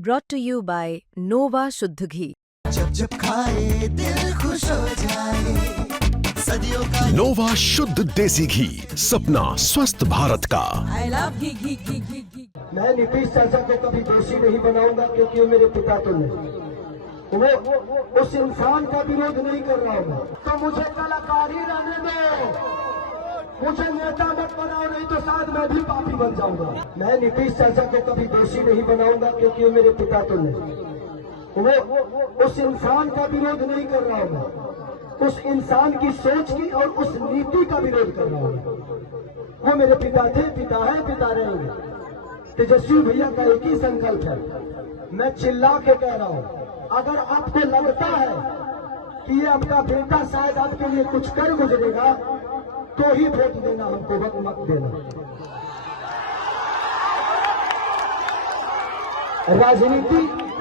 brought to you by Nova शुद्ध घी। जब जब खाए दिल खुश हो जाए, सदियों का नोवा शुद्ध देसी घी, सपना स्वस्थ भारत का। I love घी घी घी घी घी। मैं नीतीश चाचा को कभी दोषी नहीं बनाऊंगा, क्योंकि वो मेरे पिता तो नहीं। वो उस इंसान का विरोध नहीं कर रहा हूँ। तो मुझे कलाकारी रहने दो, मुझे नेता मत बनाओ, नहीं तो शायद मैं भी पापी बन जाऊंगा। मैं नीतीश चाचा को कभी दोषी नहीं बनाऊंगा, क्योंकि वो मेरे पिता तो नहीं। वो उस इंसान का विरोध नहीं कर रहा हूँ, उस इंसान की सोच की और उस नीति का विरोध कर रहा हूँ। वो मेरे पिता थे, पिता है, पिता रहेंगे। तेजस्वी भैया का एक ही संकल्प है, मैं चिल्ला के कह रहा हूँ, अगर आपको लगता है कि ये आपका बेटा शायद आपके लिए कुछ कर गुजरेगा, तो ही वोट देना, हमको वक्त मत देना।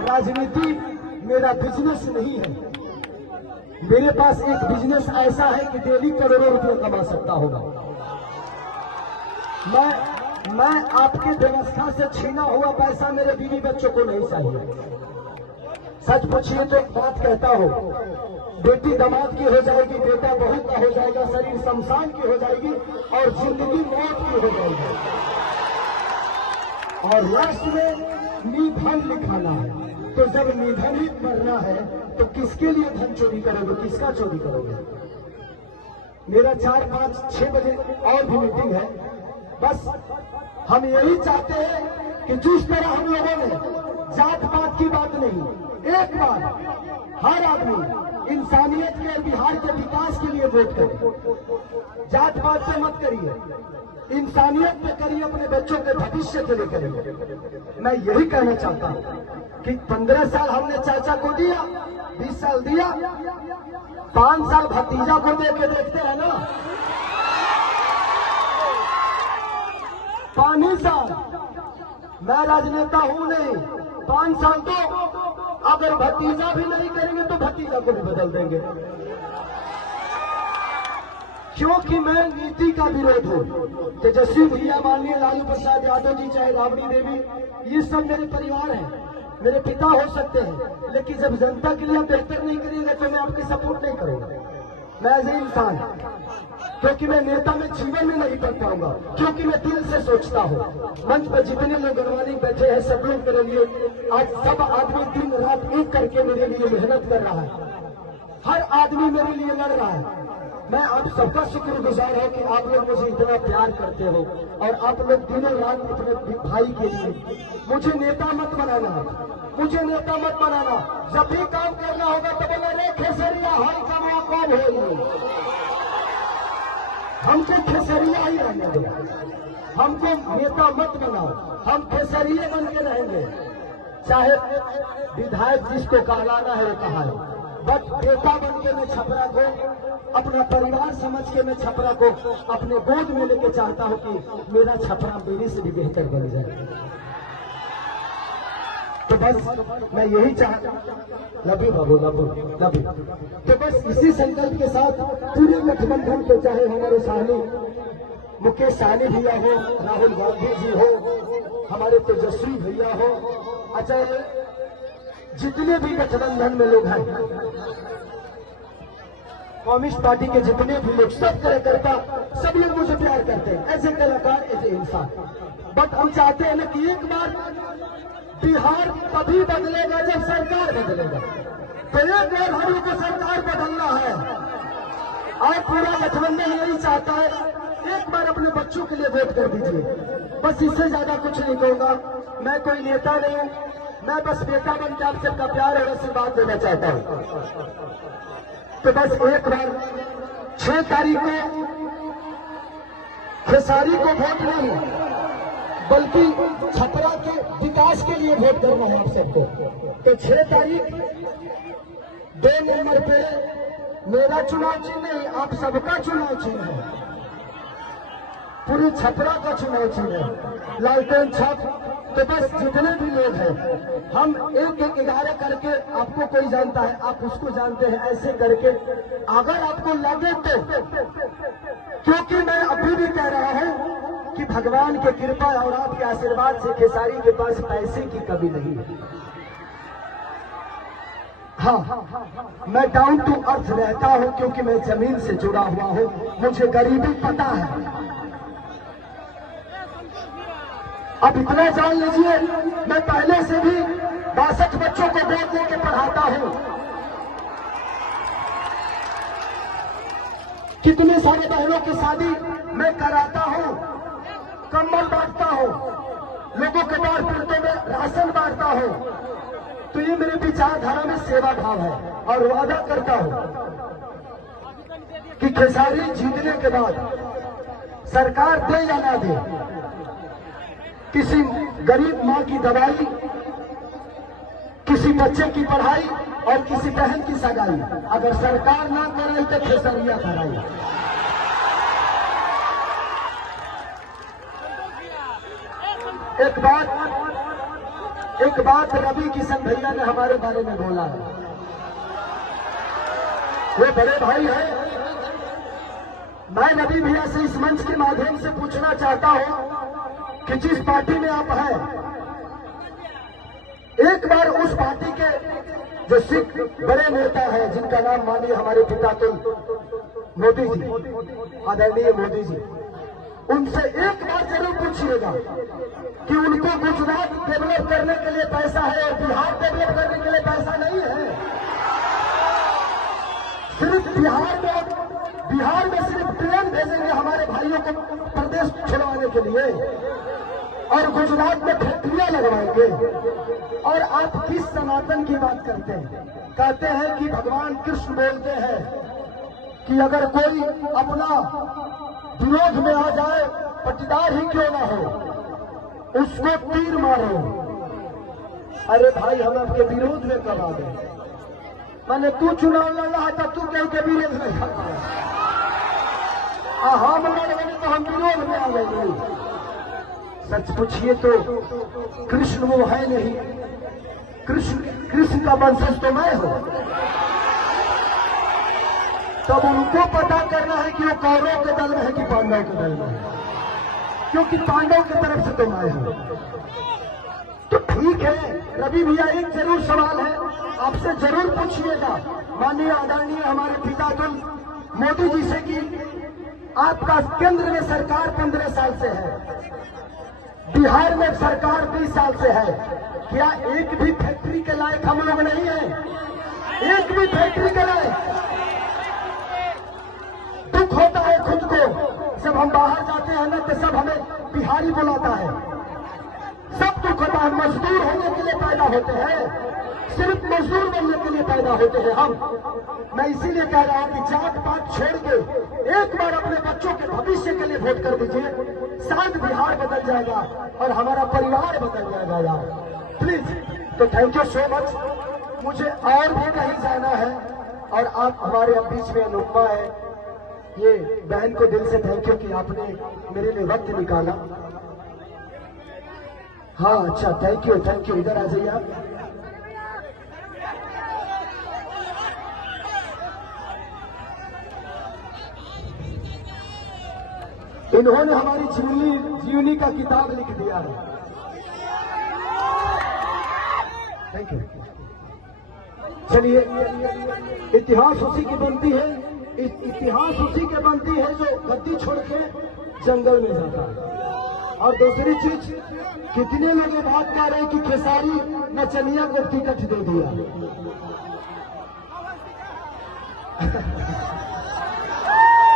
राजनीति मेरा बिजनेस नहीं है। मेरे पास एक बिजनेस ऐसा है कि डेली करोड़ों रुपए कमा सकता होगा। मैं आपके व्यवस्था से छीना हुआ पैसा मेरे बीवी बच्चों को नहीं चाहिए। सच पूछिए तो एक बात कहता हूँ, बेटी दामाद की हो जाएगी, बेटा बहू का हो जाएगा, शरीर शमशान की हो जाएगी और जिंदगी मौत की हो जाएगी। और लास्ट में निधन लिखाना है। तो जब निधन ही करना है तो किसके लिए धन चोरी करोगे, किसका चोरी करोगे? मेरा 4, 5, 6 बजे और भी मीटिंग है। बस हम यही चाहते हैं कि जिस तरह हम लोगों ने जात पात की बात नहीं, एक बार हर आदमी इंसानियत के, बिहार के विकास के लिए वोट करे। जात पात पे मत करिए, इंसानियत पे करिए, अपने बच्चों के भविष्य के लिए करिए। मैं यही कहना चाहता हूँ कि 15 साल हमने चाचा को दिया, 20 साल दिया, 5 साल भतीजा को दे के देखते हैं ना। 5 साल मैं राजनेता हूं नहीं, 5 साल तो अगर भतीजा भी नहीं करेंगे तो भतीजा को भी बदल देंगे, क्योंकि मैं नीति का विरोध हूँ। तेजस्वी भैया, माननीय लालू प्रसाद यादव जी, चाहे राबड़ी देवी, ये सब मेरे परिवार हैं, मेरे पिता हो सकते हैं, लेकिन जब जनता के लिए बेहतर नहीं करेंगे तो मैं आपकी सपोर्ट नहीं करूंगा। मैं एज ए इंसान, क्योंकि मैं नेता में जीवन में नहीं कर पाऊंगा, क्योंकि मैं दिल से सोचता हूँ। मंच पर जितने लोग गणवानी बैठे हैं, सब लोग मेरे लिए, आज सब आदमी दिन रात एक करके मेरे लिए मेहनत कर रहा है। हर आदमी मेरे लिए लड़ रहा है। मैं आप सबका शुक्रगुजार हूं कि आप लोग मुझे इतना प्यार करते हो और आप लोग दिनों रात अपने भाई के लिए। मुझे नेता मत बनाना, मुझे नेता मत बनाना। जब भी काम करना होगा तो बोले रे खेसरिया, हर कमा कौन हो, हमको खेसरिया ही रहने दो, हमको नेता मत बनाओ, हम खेसरिये बन के रहेंगे। चाहे विधायक जिसको कहलाना है वो कहा है, बट बेटा बन के मैं छपरा को, अपना परिवार समझ के मैं छपरा को अपने गोद में लेके चाहता हूं कि मेरा छपरा मेरे से भी बेहतर बन जाए। तो बस मैं यही चाहता, love you Babu, love you. तो बस इसी संकल्प के साथ पूरे गठबंधन को, चाहे हमारे साहनी मुकेश सहनी भैया हो, राहुल गांधी जी हो, हमारे तेजस्वी भैया हो, अजय, जितने भी गठबंधन में लोग हैं, कम्युनिस्ट पार्टी के जितने भी लोग, सब कार्यकर्ता, सब लोग मुझे प्यार करते हैं एज ए कलाकार, एज ए इंसान। बट हम चाहते हैं ना कि एक बार बिहार तभी बदलेगा जब सरकार बदलेगा। तो एक बार हम लोग को सरकार बदलना है और पूरा गठबंधन यही चाहता है। एक बार अपने बच्चों के लिए वोट कर दीजिए, बस इससे ज्यादा कुछ नहीं कहूंगा। मैं कोई नेता नहीं हूं, मैं बस बेटा बन के आप सबका प्यार और आशीर्वाद देना चाहता हूं। तो बस एक बार 6 तारीख को खेसारी को वोट नहीं, बल्कि छपरा के विकास के लिए वोट करना है आप सबको। तो 6 तारीख 2 नंबर पे मेरा चुनाव चिन्ह नहीं, आप सबका चुनाव चिन्ह है, पूरी छपरा का चुनाव चिन्ह है, लालटेन छाप। तो बस जितने भी लोग हैं, हम 1-1-11 करके, आपको कोई जानता है, आप उसको जानते हैं, ऐसे करके अगर आपको लगे तो, क्योंकि मैं अभी भी कह रहा हूं कि भगवान की कृपा और आपके आशीर्वाद से खेसारी के पास पैसे की कमी नहीं है। हाँ, मैं डाउन टू अर्थ रहता हूँ क्योंकि मैं जमीन से जुड़ा हुआ हूँ, मुझे गरीबी पता है। अब इतना जान लीजिए, मैं पहले से भी 62 बच्चों को गोद लेके पढ़ाता हूँ, कितने सारे बहनों की शादी मैं कराता हूँ, कंबल बांटता हूँ, लोगों के द्वार पीड़ितों में राशन बांटता हूँ। तो ये मेरे विचारधारा में सेवा भाव है और वादा करता हूँ कि खेसारी जीतने के बाद सरकार दे या ना दे, किसी गरीब माँ की दवाई, किसी बच्चे की पढ़ाई और किसी बहन की सगाई अगर सरकार ना कराई तो खेसरिया कराई। एक बात रवि किशन भैया ने हमारे बारे में बोला है, वो बड़े भाई है। मैं रवि भैया से इस मंच के माध्यम से पूछना चाहता हूं कि जिस पार्टी में आप हैं, एक बार उस पार्टी के जो सिख बड़े नेता है जिनका नाम मानिए हमारे पिता मोदी जी, आदरणीय मोदी जी, उनसे एक बार जरूर पूछिएगा कि उनको गुजरात डेवलप करने के लिए पैसा है और बिहार डेवलप करने के लिए पैसा नहीं है। सिर्फ बिहार में सिर्फ ट्रेन भेजेंगे हमारे भाइयों को प्रदेश छुड़वाने के लिए और गुजरात में फैक्ट्रियां लगवाएंगे। और आप किस सनातन की बात करते हैं? कहते हैं कि भगवान कृष्ण बोलते हैं कि अगर कोई अपना विरोध में आ जाए, पटीदार ही क्यों ना हो, उसको तीर मारो। अरे भाई, हम आपके विरोध में कब आ गए? मैंने तू चुनाव लड़ रहा था, तू कहीं के विरोध में खड़ा है, हम लड़ गए तो हम विरोध में आ गए। सच पूछिए तो कृष्ण वो है नहीं, कृष्ण का वंशज तो मैं हूं। तब उनको पता करना है कि वो कौरव के दल में है कि पांडव के दल में है, क्योंकि पांडव की तरफ से तो मैं हूं। तो ठीक है रवि भैया, एक जरूर सवाल है आपसे जरूर पूछिएगा माननीय आदरणीय हमारे पिता मोदी जी से कि आपका केंद्र में सरकार 15 साल से है, बिहार में सरकार 20 साल से है, क्या एक भी फैक्ट्री के लायक हम लोग नहीं है? एक भी फैक्ट्री के लायक? दुख होता है खुद को, जब हम बाहर जाते हैं ना तो सब हमें बिहारी बुलाता है, सब दुख होता है। मजदूर होने के लिए पैदा होते हैं, सिर्फ मजदूर बनने के लिए पैदा होते हैं हम। मैं इसीलिए कह रहा हूं कि जात पात छोड़ के एक बार अपने बच्चों के भविष्य के लिए वोट कर दीजिए, शायद बिहार बदल जाएगा और हमारा परिवार बदल जाएगा यार, प्लीज। तो थैंक यू सो मच। मुझे और भी कहीं जाना है और आप हमारे बीच में अनुपमा है, ये बहन को दिल से थैंक यू कि आपने मेरे लिए वक्त निकाला। हाँ अच्छा, थैंक यू, इधर आ जाइए आप। इन्होंने हमारी जीवनी का किताब लिख दिया है, थैंक यू। चलिए, इतिहास उसी की बनती है, इतिहास उसी के बनती है जो गद्दी छोड़ के जंगल में जाता है। और दूसरी चीज, कितने लोग ये बात कह रहे हैं कि खेसारी नचनिया को टिकट दे दिया।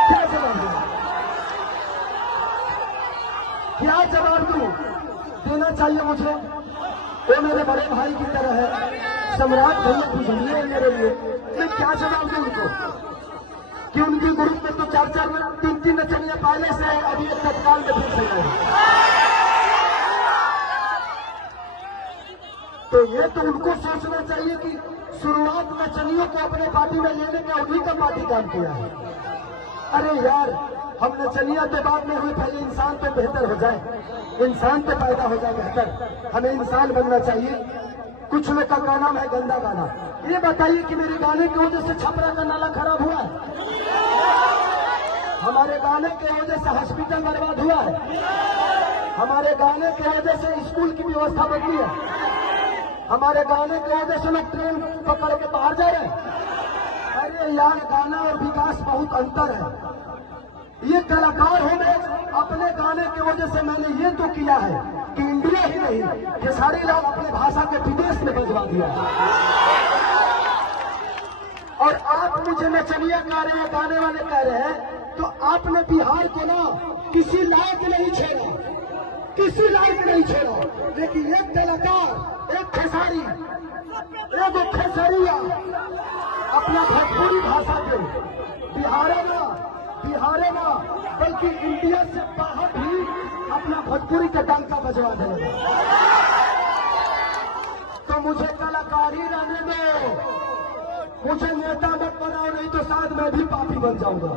क्या जवाब दूं? क्या जवाब दूं? देना चाहिए मुझे, वो मेरे बड़े भाई की तरह है, सम्राट भैया की जमीन है मेरे लिए। मैं क्या जवाब दूं उनको कि उनकी ग्रुप में तो 4-4 3-3 नचनिया पहले से है, अभी एक तत्काल में फिर से है। तो ये तो उनको सोचना चाहिए कि शुरुआत नचनियों को अपने पार्टी में लेने का उन्हीं का पार्टी काम किया है। अरे यार, हम नचनिया तो बाद में हुए, पहले इंसान तो बेहतर हो जाए, इंसान तो पैदा हो जाए बेहतर, हमें इंसान बनना चाहिए। कुछ लोग का नाम है गंदा गाना। ये बताइए कि मेरे गाने की वजह से छपरा का नाला खराब हुआ है? हमारे गाने की वजह से हॉस्पिटल बर्बाद हुआ है? हमारे गाने की वजह से स्कूल की व्यवस्था बदली है? हमारे गाने की वजह से लोग ट्रेन पकड़ के बाहर जा रहे हैं। अरे यार, गाना और विकास बहुत अंतर है। ये कलाकार हो गए, अपने गाने की वजह से मैंने ये तो किया है कि इंडिया ही नहीं, खेसारी लाल अपने भाषा के विदेश में बजवा दिया है। और आप मुझे नचनिया गा रहे हैं, गाने वाले कह रहे हैं, तो आपने बिहार को ना किसी लायक नहीं छोड़ा, किसी लायक नहीं छोड़ा। लेकिन एक कलाकार, एक खेसारी, एक खेसरिया अपना भोजपुरी भाषा के बिहारे ना बल्कि इंडिया से बाहर भी अपना भोजपुरी का डंका बजवा देगा। तो मुझे कलाकारी रहने दो, मुझे नेता मत बनाओ, नहीं तो शायद मैं भी पापी बन जाऊंगा।